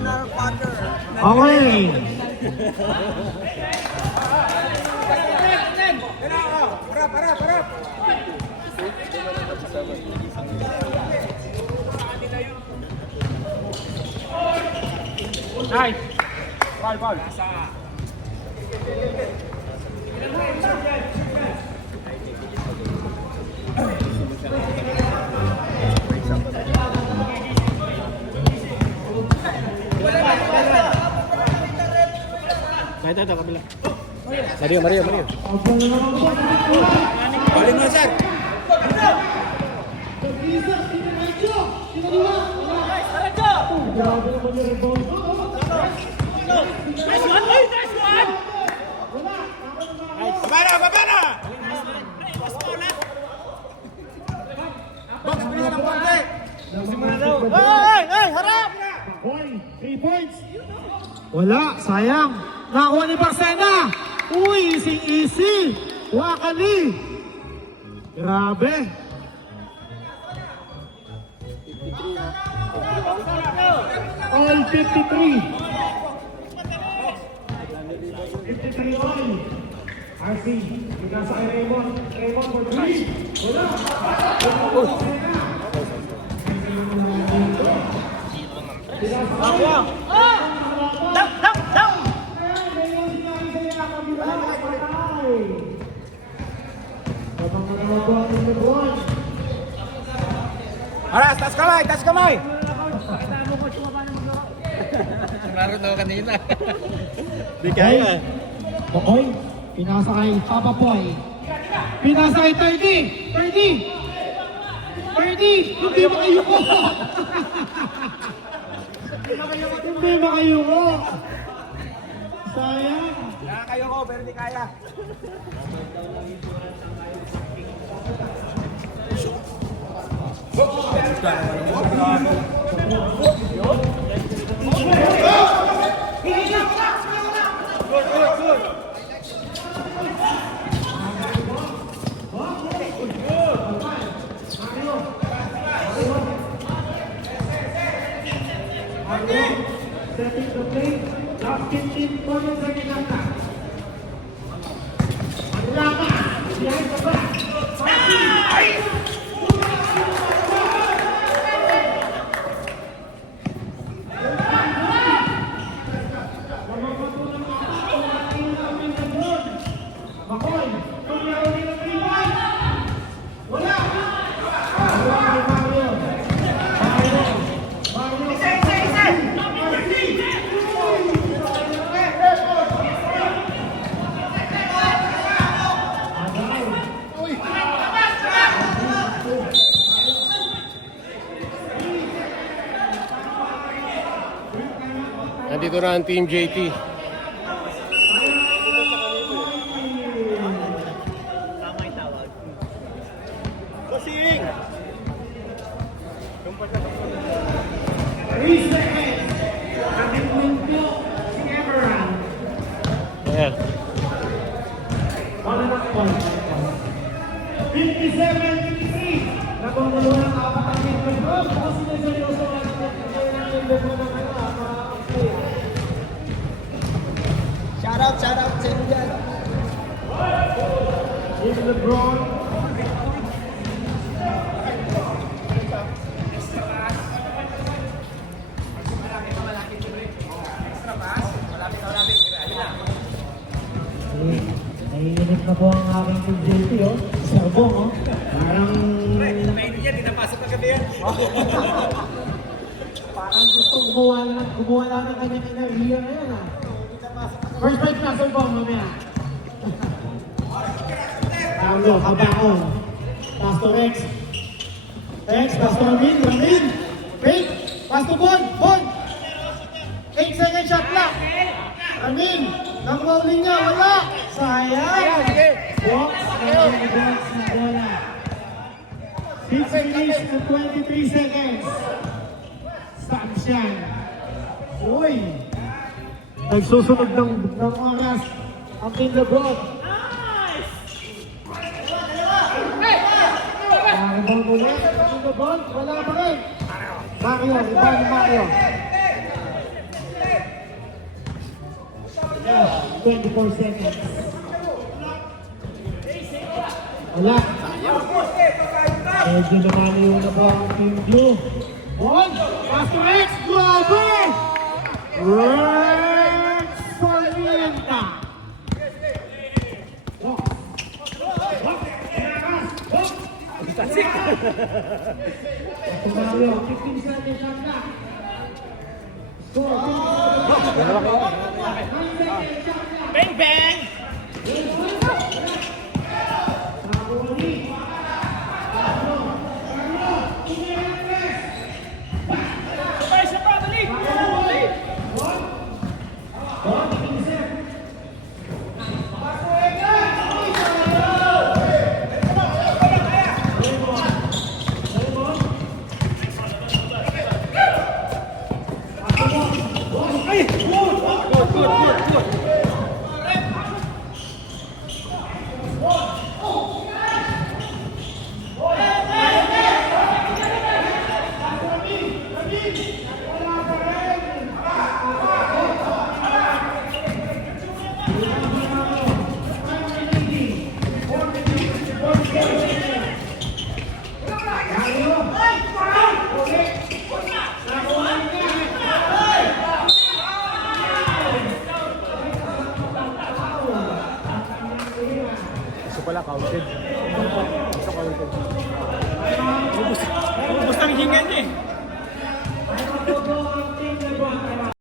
Final quarter. Okay. Para. Nice. Foul. Ito, kabila. Mario. Balik mo, sir. Babana! Box, bilisan ng konti. Harap! 3 points. Wala, sayang. Nakuha ni Barcena. Uy, easy. Wakali. Grabe. All 53. 53 all. RC, bigyan sa kay Raymond. Raymond for 3. Wala. Down! Aras, tas kamay! Laro daw kanina. Di kaya. Boy, pinasa kay Papa Boy. Pinasa kay 30. Hindi makayuko. Hindi makayuko. Sayang. Kayo ko, pero di kaya. Setting the plate. Last 15 points sa kinanta. Manilama. Behind the back. Makoy. Tumiyaro din ang 3 points. Wala. Mario. Nandito na ang Team JT. Kasing! 3 seconds. Nag-limpyo si Everand. Ayan. One and a point. 57-53. Nagunguluhan ng apat ang Everand. Tapos sinaseryoso na ng Everand. Shout out sa inyo dyan. Here's LeBron. Naiinit na po ang aking Team JT, oh. Serbong, oh. Parang... Mainit yan, dinapasok na gabi yan. Parang gusto gumawa lang ng kanyang enerhiya ngayon, ah. First break na, Serbong, mamaya. Pablo, Kabaon. Pastor Rex. Pastor Ramin. Wait, Pastor Bon. 8 second shot clock. Ramin, nakuha uli niya, wala. Sayang. Box na bola. 6 minutes and 23 seconds. Stops yan. Uy. Nagsusunog ng oras ang Team LeBron. Nakakabang ulit. Team LeBron, wala pa rin. Mario, iba ni Mario. 24 seconds. Wala. Medyo namaliw na po ang Team Blue. One, pass to Rex, grabe! Rex Sarmienta. Mario, 15 seconds on that. Score, 15 seconds. Bang, bang! Sabay sa pa, dali! Gusto pala counted. Gusto counted. Ubus ang hingan niya eh.